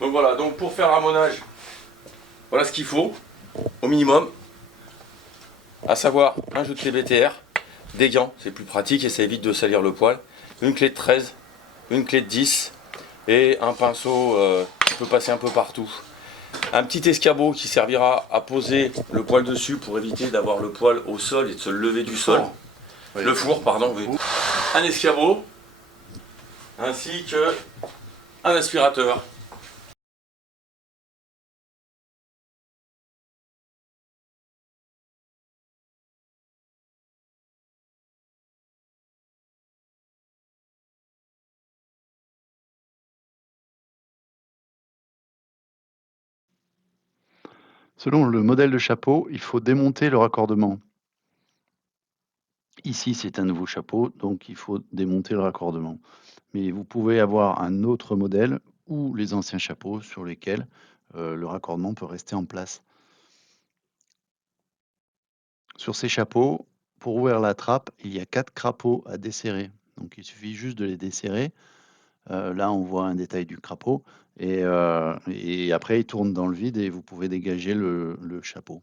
Donc voilà, donc pour faire ramonage, voilà ce qu'il faut, au minimum. À savoir un jeu de clé BTR, des gants, c'est plus pratique et ça évite de salir le poil, une clé de 13, une clé de 10 et un pinceau qui peut passer un peu partout. Un petit escabeau qui servira à poser le poil dessus pour éviter d'avoir le poil au sol et de se lever du sol. Oui. Le four, pardon. Oui. Un escabeau ainsi que un aspirateur. Selon le modèle de chapeau, il faut démonter le raccordement. Ici, c'est un nouveau chapeau, donc il faut démonter le raccordement. Mais vous pouvez avoir un autre modèle ou les anciens chapeaux sur lesquels le raccordement peut rester en place. Sur ces chapeaux, pour ouvrir la trappe, il y a 4 crapauds à desserrer. Donc il suffit juste de les desserrer. Là, on voit un détail du crapaud. Et après, il tourne dans le vide et vous pouvez dégager le chapeau.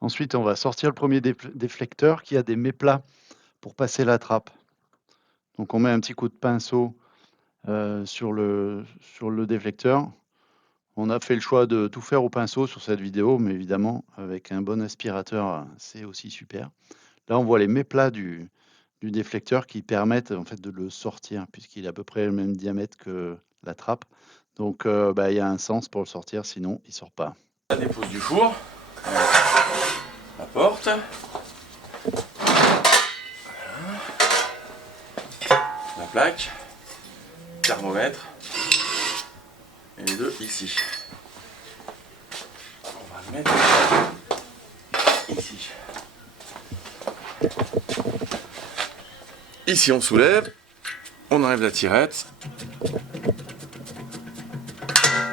Ensuite, on va sortir le premier déflecteur qui a des méplats pour passer la trappe. Donc on met un petit coup de pinceau sur le déflecteur. On a fait le choix de tout faire au pinceau sur cette vidéo, mais évidemment, avec un bon aspirateur, c'est aussi super. Là, on voit les méplats du déflecteur qui permettent en fait de le sortir, puisqu'il est à peu près le même diamètre que la trappe. Donc, il y a un sens pour le sortir, sinon il ne sort pas. La dépose du four, la porte, la plaque, thermomètre, et les deux ici. On va le mettre ici. Ici on soulève, on enlève la tirette.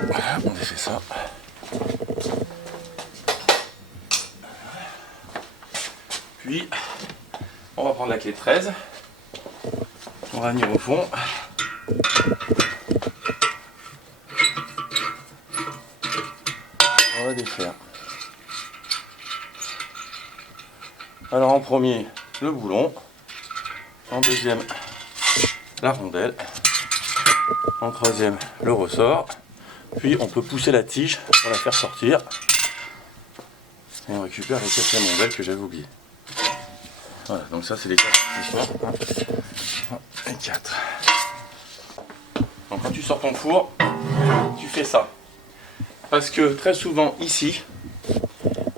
Voilà, on défait ça. Puis on va prendre la clé 13. On va venir au fond. On va défaire. Alors en premier, le boulon. En deuxième, la rondelle. En troisième, le ressort. Puis on peut pousser la tige pour la faire sortir. Et on récupère les 4e rondelles que j'avais oubliées. Voilà, donc ça c'est les 4 qui sortent. 1 et 4. Donc quand tu sors ton four, tu fais ça. Parce que très souvent ici,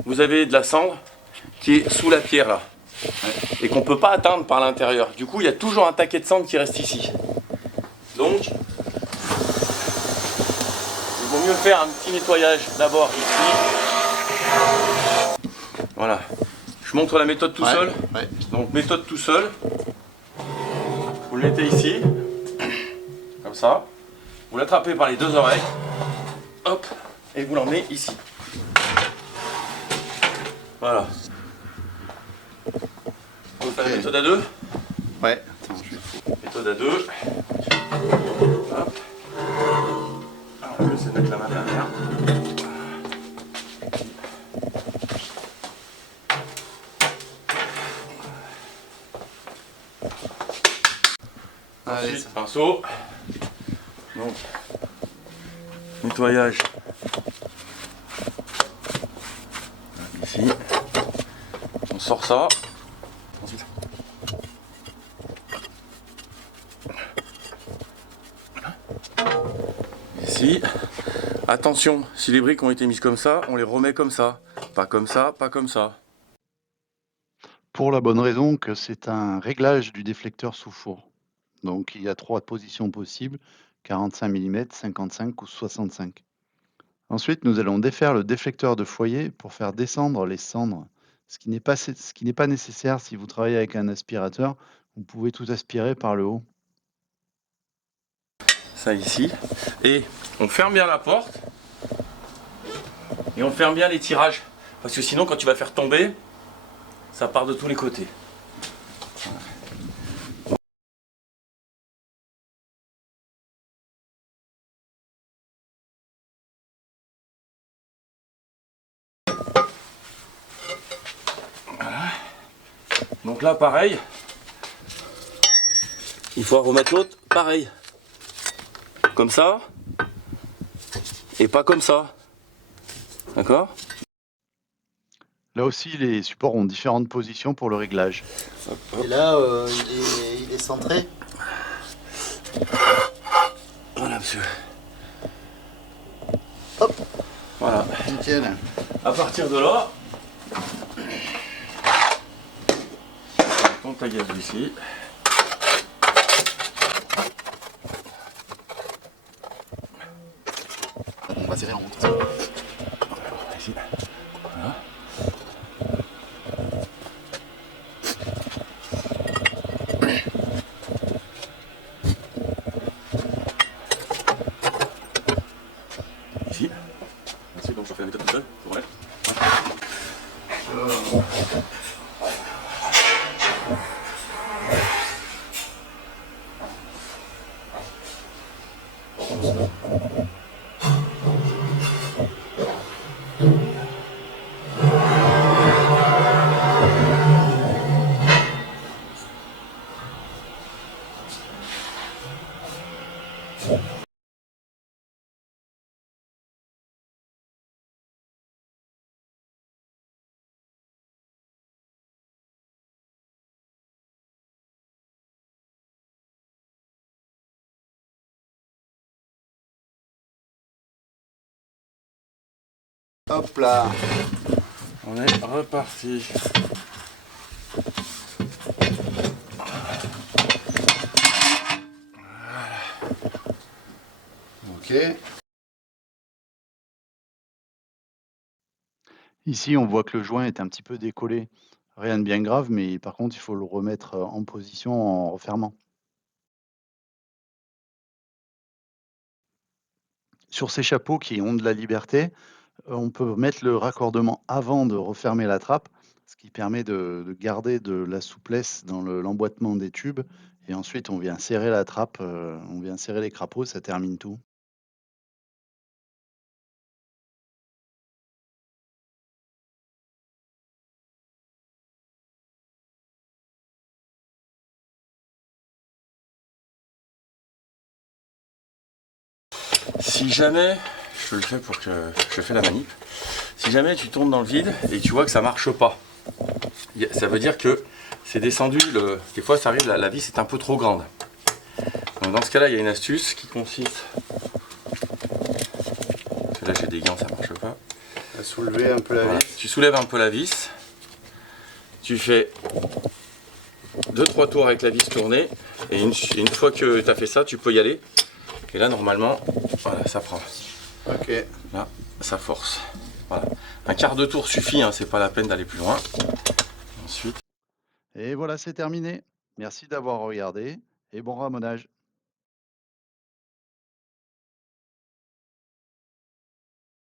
vous avez de la cendre qui est sous la pierre là. Et qu'on ne peut pas atteindre par l'intérieur. Du coup, il y a toujours un taquet de cendre qui reste ici. Donc, il vaut mieux faire un petit nettoyage d'abord ici. Voilà. Je montre la méthode tout seul. Ouais. Donc, méthode tout seul. Vous le mettez ici. Comme ça. Vous l'attrapez par les 2 oreilles. Hop. Et vous l'emmenez ici. Voilà. On va faire la méthode à 2. Ouais. Méthode à 2. Hop. Alors, je vais essayer de mettre la main derrière. Ensuite, pinceau. Donc, nettoyage. Ici. On sort ça. Ensuite. Ici. Attention, si les briques ont été mises comme ça, on les remet comme ça. Pas comme ça, pas comme ça. Pour la bonne raison que c'est un réglage du déflecteur sous four. Donc il y a 3 positions possibles, 45 mm, 55 ou 65. Ensuite, nous allons défaire le déflecteur de foyer pour faire descendre les cendres, ce qui n'est pas nécessaire si vous travaillez avec un aspirateur. Vous pouvez tout aspirer par le haut. Ça ici. Et on ferme bien la porte. Et on ferme bien les tirages. Parce que sinon, quand tu vas faire tomber, ça part de tous les côtés. Donc là, pareil, il faut remettre l'autre pareil. Comme ça, et pas comme ça. D'accord? Là aussi, les supports ont différentes positions pour le réglage. Et là, il est centré. Voilà, monsieur. Hop, Voilà. nickel. À partir de là, on ta gaz ici. On va serrer en haut. Ici. Voilà. Ici. Ensuite, donc je refais la méthode tout seul. Je relève. Hop là. On est reparti. Ok. Ici, on voit que le joint est un petit peu décollé. Rien de bien grave, mais par contre, il faut le remettre en position en refermant. Sur ces chapeaux qui ont de la liberté, on peut mettre le raccordement avant de refermer la trappe, ce qui permet de garder de la souplesse dans l'emboîtement des tubes. Et ensuite, on vient serrer la trappe, on vient serrer les crapauds, ça termine tout. Si jamais, je le fais pour que je fais la manip, si jamais tu tombes dans le vide et tu vois que ça marche pas, ça veut dire que c'est descendu, des fois ça arrive, la vis est un peu trop grande. Donc dans ce cas là, il y a une astuce qui consiste, parce que là j'ai des gants, ça marche pas. À soulever un peu la Voilà. vis. Tu soulèves un peu la vis, tu fais 2-3 tours avec la vis tournée, et une fois que tu as fait ça, tu peux y aller. Et là normalement, voilà, ça prend. Ok. Là, ça force. Voilà. Un quart de tour suffit, hein, c'est pas la peine d'aller plus loin. Ensuite. Et voilà, c'est terminé. Merci d'avoir regardé et bon ramonage.